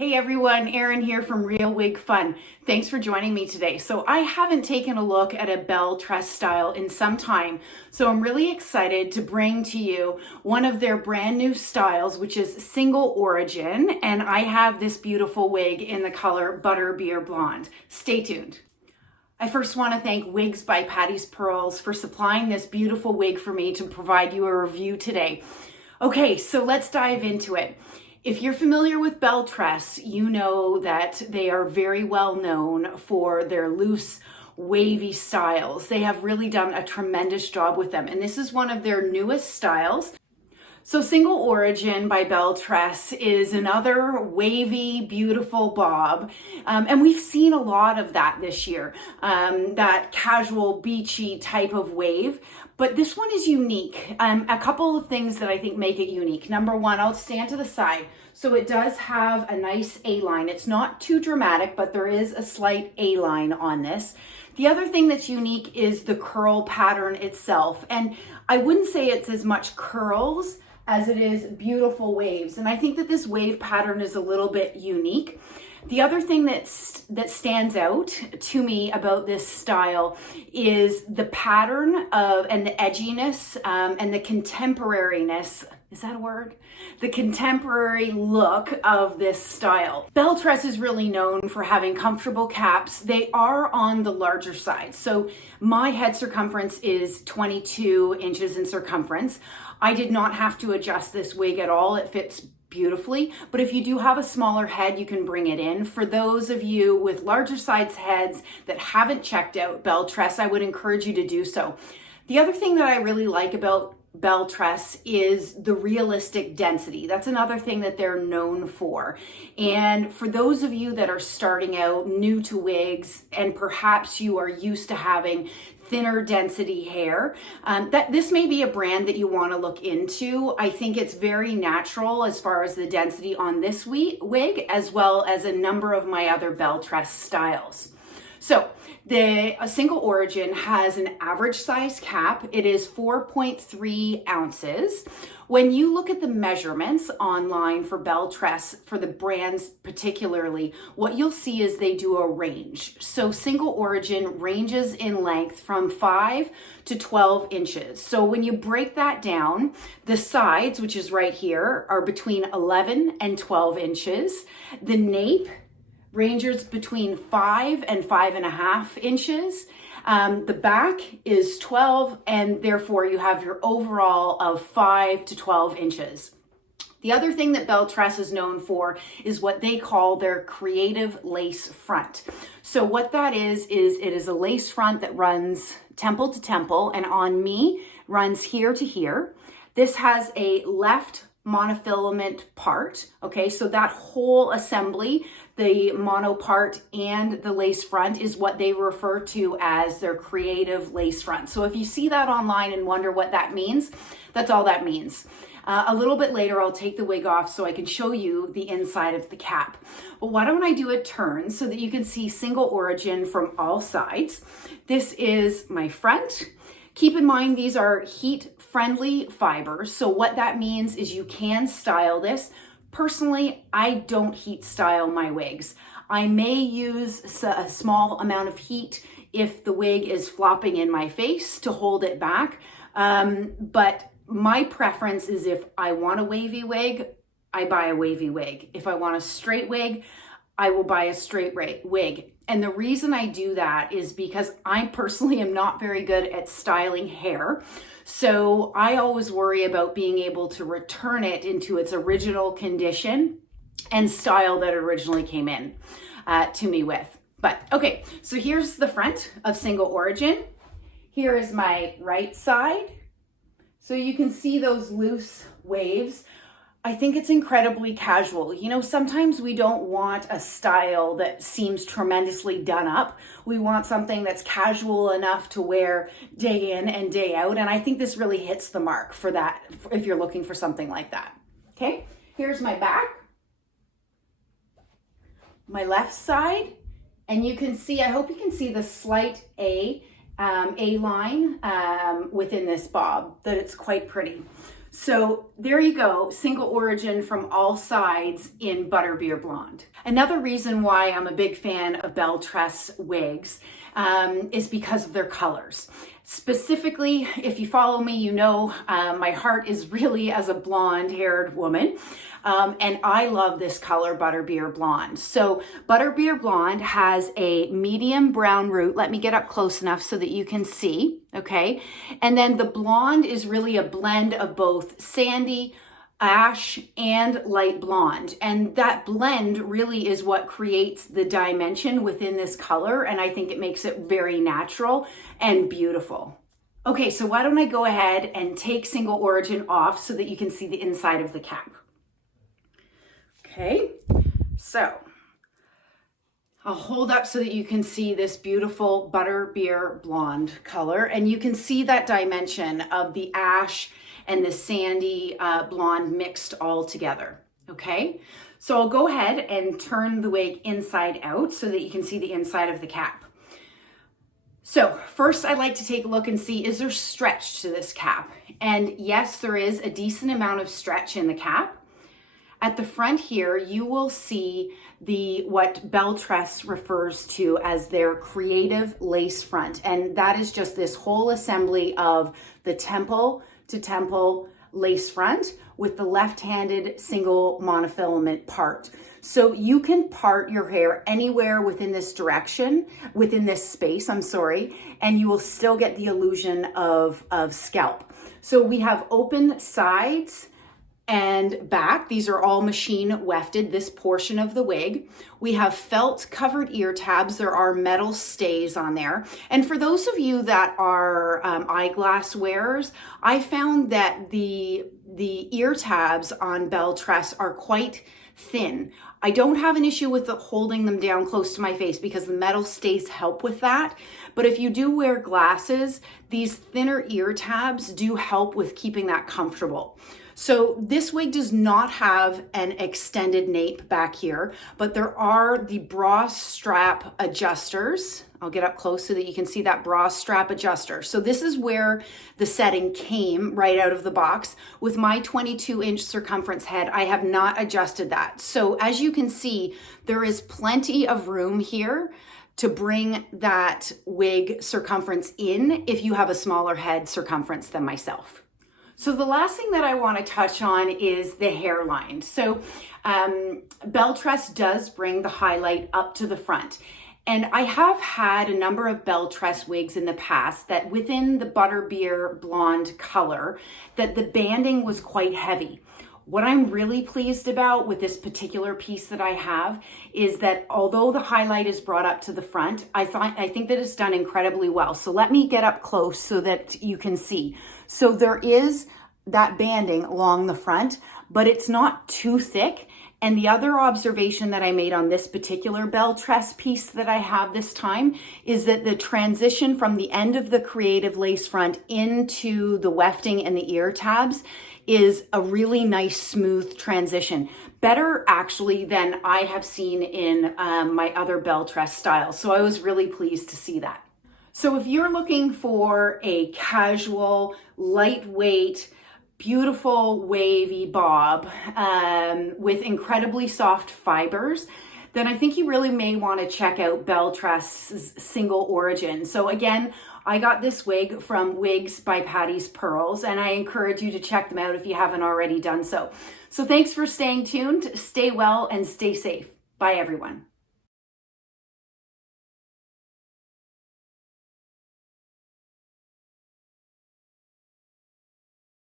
Hey everyone, Erin here from Real Wig Fun. Thanks for joining me today. So I haven't taken a look at a Belle Tress style in some time, so I'm really excited to bring to you one of their brand new styles, which is single origin, and I have this beautiful wig in the color Butterbeer Blonde. Stay tuned. I first want to thank Wigs by Patty's Pearls for supplying this beautiful wig for me to provide you a review today. Okay, so let's dive into it. If you're familiar with Belle Tress, you know that they are very well known for their loose, wavy styles. They have really done a tremendous job with them, and this is one of their newest styles. So Single Origin by Belle Tress is another wavy, beautiful bob. And we've seen a lot of that this year, that casual, beachy type of wave. But this one is unique. A couple of things that I think make it unique. Number one, I'll stand to the side. So it does have a nice A-line. It's not too dramatic, but there is a slight A-line on this. The other thing that's unique is the curl pattern itself. And I wouldn't say it's as much curls as it is beautiful waves. And I think that this wave pattern is a little bit unique. The other thing that stands out to me about this style is the pattern of and the edginess and the contemporariness. Is that a word? The contemporary look of this style. Belle Tress is really known for having comfortable caps. They are on the larger side. So my head circumference is 22 inches in circumference. I did not have to adjust this wig at all. It fits beautifully, but if you do have a smaller head, you can bring it in. For those of you with larger size heads that haven't checked out Belle Tress, I would encourage you to do so. The other thing that I really like about Belle Tress is the realistic density. That's another thing that they're known for. And for those of you that are starting out new to wigs and perhaps you are used to having thinner density hair, that this may be a brand that you want to look into. I think it's very natural as far as the density on this wig, as well as a number of my other Belle Tress styles. So the Single Origin has an average size cap. It is 4.3 ounces. When you look at the measurements online for Belle Tress, for the brands particularly, what you'll see is they do a range. So Single Origin ranges in length from 5 to 12 inches. So when you break that down, the sides, which is right here, are between 11 and 12 inches. The nape ranges between 5 and 5.5 inches. The back is 12, and therefore you have your overall of 5 to 12 inches. The other thing that Belle Tress is known for is what they call their creative lace front. So what that is it is a lace front that runs temple to temple, and on me runs here to here. This has a left monofilament part, okay? So that whole assembly, the mono part and the lace front, is what they refer to as their creative lace front. So if you see that online and wonder what that means, that's all that means. A little bit later, I'll take the wig off so I can show you the inside of the cap. But why don't I do a turn so that you can see Single Origin from all sides? This is my front. Keep in mind, these are heat-friendly fibers. So what that means is you can style this. Personally, I don't heat style my wigs. I may use a small amount of heat if the wig is flopping in my face to hold it back. But my preference is if I want a wavy wig, I buy a wavy wig. If I want a straight wig, I will buy a straight wig. And the reason I do that is because I personally am not very good at styling hair. So I always worry about being able to return it into its original condition and style that it originally came in to me with. But okay, so here's the front of Single Origin. Here is my right side. So you can see those loose waves. I think it's incredibly casual. You know, sometimes we don't want a style that seems tremendously done up. We want something that's casual enough to wear day in and day out. And I think this really hits the mark for that, if you're looking for something like that. Okay, here's my back, my left side, and you can see, I hope you can see the slight A line within this bob, that it's quite pretty. So there you go, single origin from all sides in Butterbeer Blonde. Another reason why I'm a big fan of Belle Tress wigs is because of their colors. Specifically, if you follow me, you know my heart is really as a blonde-haired woman. And I love this color, Butterbeer Blonde. So Butterbeer Blonde has a medium brown root. Let me get up close enough so that you can see, okay? And then the blonde is really a blend of both sandy, ash, and light blonde. And that blend really is what creates the dimension within this color. And I think it makes it very natural and beautiful. Okay, so why don't I go ahead and take single origin off so that you can see the inside of the cap. Okay, so I'll hold up so that you can see this beautiful Butterbeer Blonde color, and you can see that dimension of the ash and the sandy blonde mixed all together. Okay, so I'll go ahead and turn the wig inside out so that you can see the inside of the cap. So first I'd like to take a look and see, is there stretch to this cap? And yes, there is a decent amount of stretch in the cap. At the front here, you will see what Belle Tress refers to as their creative lace front. And that is just this whole assembly of the temple to temple lace front with the left-handed single monofilament part. So you can part your hair anywhere within this direction, within this space, and you will still get the illusion of scalp. So we have open sides and back. These are all machine wefted, this portion of the wig. We have felt covered ear tabs. There are metal stays on there. And for those of you that are eyeglass wearers, I found that the ear tabs on Belle Tress are quite thin. I don't have an issue with holding them down close to my face because the metal stays help with that. But if you do wear glasses, these thinner ear tabs do help with keeping that comfortable. So this wig does not have an extended nape back here, but there are the bra strap adjusters. I'll get up close so that you can see that bra strap adjuster. So this is where the setting came right out of the box. With my 22-inch circumference head, I have not adjusted that. So as you can see, there is plenty of room here to bring that wig circumference in if you have a smaller head circumference than myself. So the last thing that I want to touch on is the hairline. So Belle Tress does bring the highlight up to the front. And I have had a number of Belle Tress wigs in the past that within the Butterbeer Blonde color, that the banding was quite heavy. What I'm really pleased about with this particular piece that I have is that although the highlight is brought up to the front, I think that it's done incredibly well. So let me get up close so that you can see. So there is that banding along the front, but it's not too thick. And the other observation that I made on this particular Belle Tress piece that I have this time is that the transition from the end of the creative lace front into the wefting and the ear tabs is a really nice smooth transition. Better actually than I have seen in my other Belle Tress styles. So I was really pleased to see that. So if you're looking for a casual, lightweight, beautiful wavy bob with incredibly soft fibers, then I think you really may want to check out Belle Tress's single origin. So again, I got this wig from Wigs by Patty's Pearls, and I encourage you to check them out if you haven't already done so. So thanks for staying tuned, stay well, and stay safe. Bye everyone.